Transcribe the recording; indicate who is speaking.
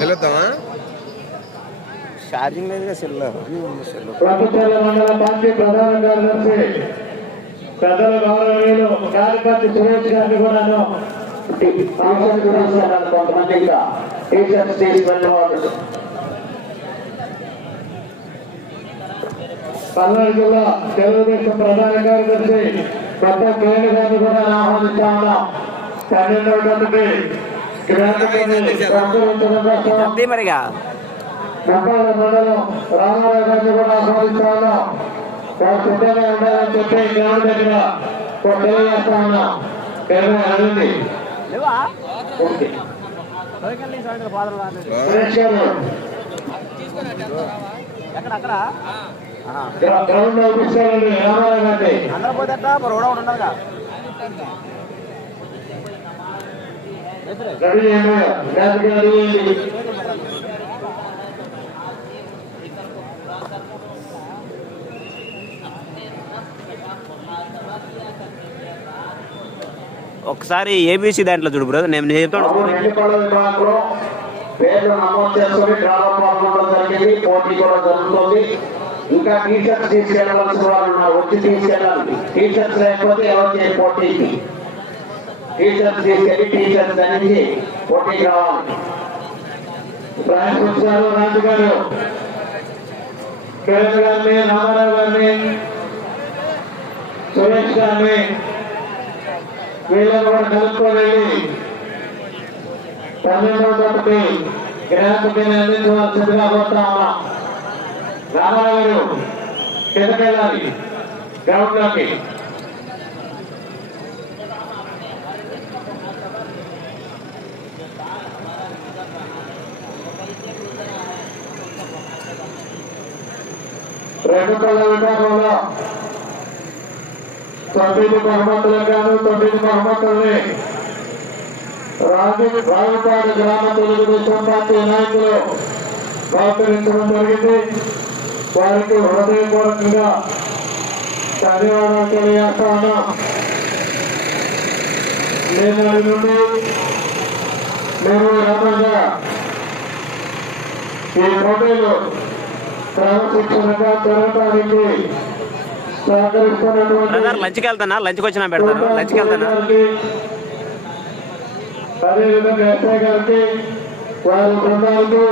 Speaker 1: వెళ్తామా
Speaker 2: charging లేదుగా cell
Speaker 3: ప్రభుత్వాల మండల పార్టీ ప్రధాన కార్యదర్శి పెద్దల గౌరవనీయులు కార్యకర్త సురేష్ గారిని కూడాను
Speaker 4: ఫంక్షన్ గురించి అన్నారు కొంతమంది ఇంకా. టీచర్స్ తీసుకున్న వాళ్ళు
Speaker 3: పల్నాడు జిల్లా తెలుగుదేశం ప్రధాన కార్యదర్శి పెద్ద కేంద్ర గారిని కూడా ఆహ్వానిస్తా ఉన్నాం. పన్నెండవ
Speaker 2: మరిగా.
Speaker 3: ముప్పాల మండలం రామారావు గారిని కూడా వారు ఉండాలని చెప్పి దగ్గర తెలియజేస్తా ఉన్నాం గ్రౌండ్లో రామారావు గారిని
Speaker 2: అందరూ పోతే ఒకసారి ఏబీసీ దాంట్లో చూడు బ్రదర్ నేను చెప్తాను.
Speaker 4: పేర్లు నమోదు చేసుకుని డ్రామా పాల్గొనడం జరిగింది పోటీ కూడా జరుగుతుంది. ఇంకా టీషర్ట్స్ తీసుకెళ్ళవలసిన వాళ్ళు ఉన్నారు. వచ్చి తీసుకెళ్ళాలి. టీషర్ట్స్ లేకపోతే ఎవరు చేయ పోటీకి టీచర్స్ తీసుకెళ్ళి టీచర్స్ అనేది పోటీ కావాలి
Speaker 3: రాజేష్ వచ్చారు రాజు గారు. కిరణ్ గారిని రామారావు గారిని సురేష్ గారిని వీళ్ళని కూడా కలుపుకొని పన్నెండవ తరగతి గ్రాంట్కి అందించవలసిందిగా కోరుతా ఉన్నాం రామారావు గారు కిందకెళ్ళాలి. గ్రౌండ్లోకి లోకి విభాగంలో తొమ్మిది బహుమతులకు గాను తొమ్మిది బహుమతుల్ని రాజు రావుపాడు గ్రామ తెలుగుదేశం పార్టీ నాయకులు సహకరించడం జరిగింది. వారికి హృదయపూర్వకంగా ధన్యవాదాలు తెలియజేస్తాను నేను నుండి మేము రకంగా ఈ పోటీలు క్రమశిక్షణగా జరగడానికి సహకరిస్తున్నటువంటి
Speaker 2: బ్రదర్ లంచ్కి వెళ్తానా? లంచ్కి వచ్చినా పెడతాను లంచ్కి వెళ్తానా?
Speaker 3: అదేవిధంగా ఎస్ఐ గారికి వారి బృందాలకు